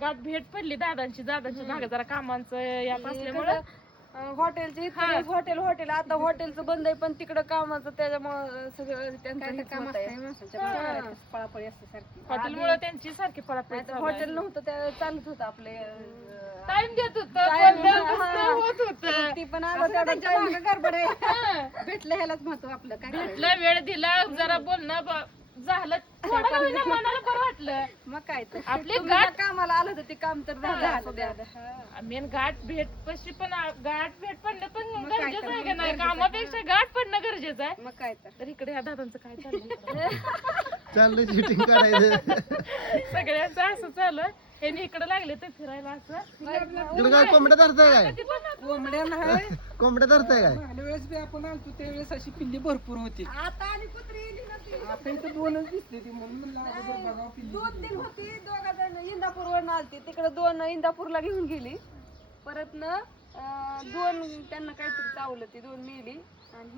गाठ भेट पडली दादांची मागे जरा कामांचं याप असल्यामुळे हॉटेलचे हॉटेल आता हॉटेलचं बंद आहे, पण तिकडं कामाचं त्याच्यामुळे सगळं त्यांचं काम पळापळी असते सारखी. हॉटेलमुळे त्यांची सारखी पळापळी हॉटेल नव्हतं त्या चालत होतं आपले टाइम देत होत होत ती पण आता गडबड आहे. भेटलं ह्यालाच महत्व आपलं काय भेटला वेळ दिला जरा बोलणं झालं थोडं का होईना मनाला बरं वाटलं. मग काय तर आपले गाठ कामाला आलं तर ते काम तर झालं. मेन गाठ भेट कशी पण गाठ भेट पडणं पण गरजेचं आहे का नाही, कामापेक्षा गाठ पडणं गरजेचं आहे. मग काय तर इकडे ह्या दादांचं काय चाललंय चाललंय शूटिंग काढायचं. सगळ्यांचं असं चालू आहे. हे इकडे लागले तर फिरायला असं इकडे काय कोंबड्या धरताय काय? कोंबड्या नाही कोंबड्या धरताय काय? मागल्या वेळेस बी आपण आलतो त्यावेळेस अशी पिल्ली भरपूर होती. आता आणि कुत्री येली ना ती. आता इथं 2च दिसते ती, म्हणून म्हणलं अगोदर बघावं पिल्ली. 2-3 होती, दोघा जण इंदापूरवरून आलती, तिकडे 2 इंदापूरला घेऊन गेली. परत न 2 त्यांना काहीतरी चावलं, ती 2 मेली आणि